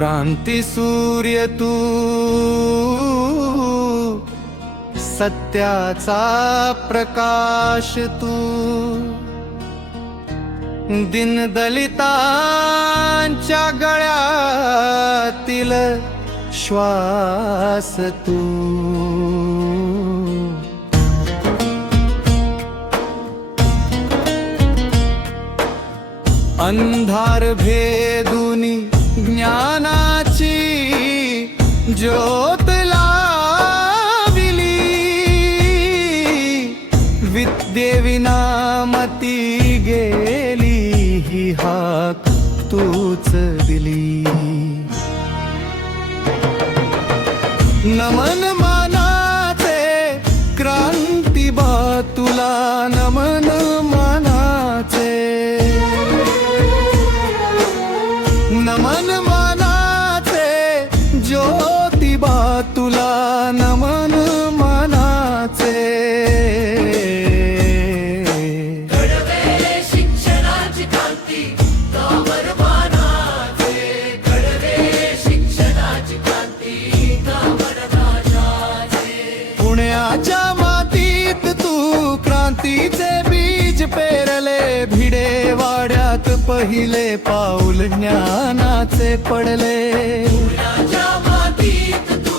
क्रांती सूर्य तू, सत्याचा प्रकाश तू, दीनदलितांच्या गळ्यातील श्वास तू. अंधार भेदूनी ज्ञानाची ज्योत लाविली, विद्येविना मती गेली, ही हाक तूच दिली. नमन मानाचे क्रांती बा तुला, नमन मानाचे, नमन मानाचे ज्योतिबा तुला, नमन मानाचे. घडवे शिक्षणाची क्रांती कामर मानाचे, घडवे शिक्षणाची क्रांती कामर राजाचे. पुण्याच्या मातीत तू क्रांतीचे बीज पेरले, भिडे वाड्यात पहिले पाऊल ज्ञानाचे पडले. पुण्याच्या मातीत तू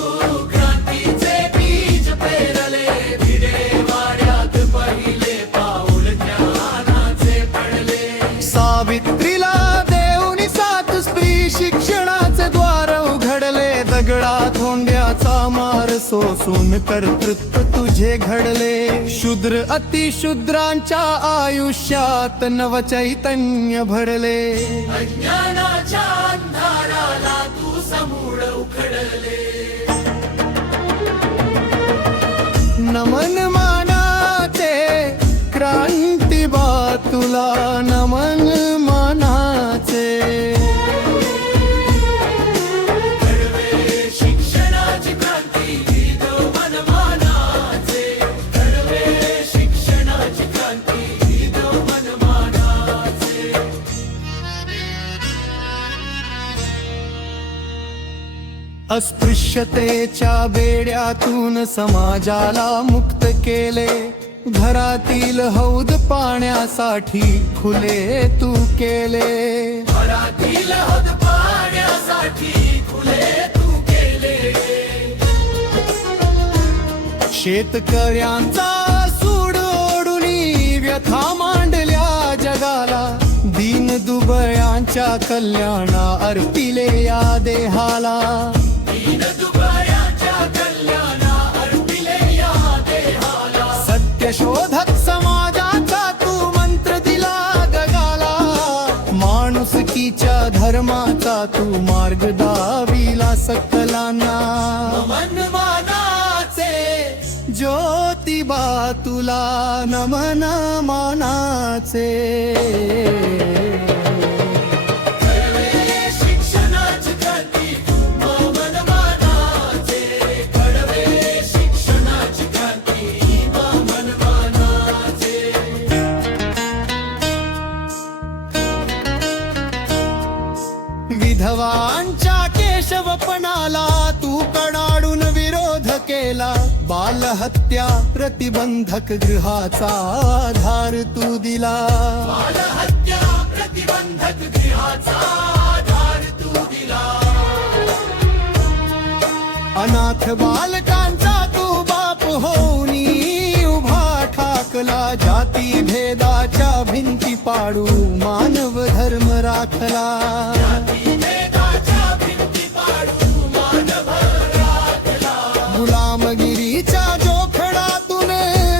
क्रांतीचे बीज पेरले, भिडे वाड्यात पहिले पाऊल ज्ञानाचे पडले. सावित्रीला देऊनी सात स्त्री शिक्षणाचे द्वार उघडले, दगडा धोंड्याचा मार सोसून कर्तृत्व तुझे घडले. शूद्र अतिशूद्रांच्या आयुष्यात नवचैतन्य भरले, अज्ञानाच्या अंधाराला तू समूळ उखडले. नमन मानाचे क्रांती बा तुला, नमन मानाचे. घडवे शिक्षणाची क्रांती गो मनमानाचे, घडवे शिक्षणाची क्रांती गो मनमानाचे. अस्पृश्यतेच्या बेड्यातून समाजाला मुक्त केले, घरातील हौद पाण्यासाठी खुले तू केले. घरातील हौद पाण्यासाठी खुले तू केले. शेतकऱ्यांचा सूड ओढुनी व्यथा मांडल्या जगाला, दीन दुबळ्यांच्या कल्याणा अर्पिले या देहाला. दीनदुबळ्यांच्या कल्याणा अर्पिले या देहाला. सत्यशोधक समाजाचा तू मंत्र दिला जगाला, माणुसकीच्या धर्माचा तू मार्ग दाविला सकलांना. नमन मानाचे ज्योतिबा तुला, नमन मानाचे. घडवे शिक्षणाची क्रांती मन मानाचे, घडवे शिक्षणाची क्रांती मन मानाचे. विधवांच्या केशवपणाला तू कडाडून विरोध केला, बालहत्या प्रतिबंधक गृहाचा आधार तू दिला. बालहत्या प्रतिबंधक गृहाचा आधार तू दिला. अनाथ बालकांचा तू बाप होऊनी उभा ठाकला, जाती भेदाच्या भिंती पाडू मानव धर्म राखला. भेदाच्या भिंती पाडू मानव राखला. गुलामगिरीच्या जोखडातून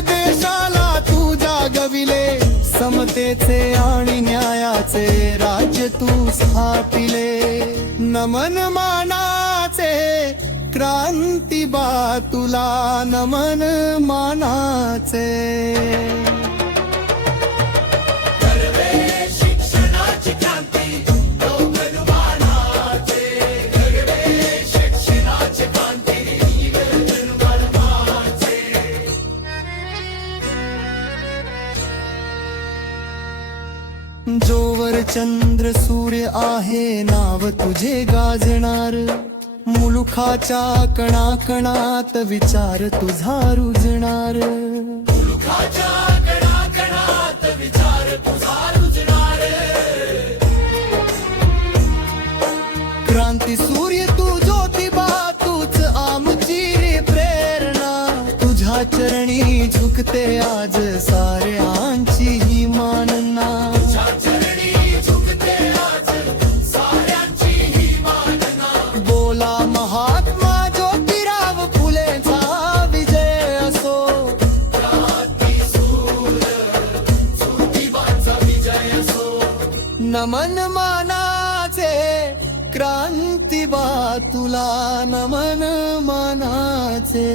देशाला तू जागविले, समतेचे आणि न्यायाचे राज्य तू स्थापिले. नमन मानाचे क्रांती बा तुला, नमन मानाचे. घडवे शिक्षणाची क्रांती गो मनमानाचे, घडवे शिक्षणाची क्रांती गो मनमानाचे. जोवर चंद्र सूर्य आहे नाव तुझे गाजणार मुलुखाच्या कणाकणात विचार तुझा रुजणार मुलुखाच्या कणाकणात विचार तुझा रुजणार क्रांती सूर्य तू ज्योतिबा तूच आमची रे प्रेरणा तुझ्या चरणी झुकते आज साऱ्यांची ही मानना तुझ्या चरणी झुकते आज साऱ्यांची ही मानना बोला महात्मा ज्योतिराव फुलेचा विजय असो क्रांतीसूर ज्योतिबाचा विजय असो नमन मानाचे क्रांतिबा तुला नमन मानाचे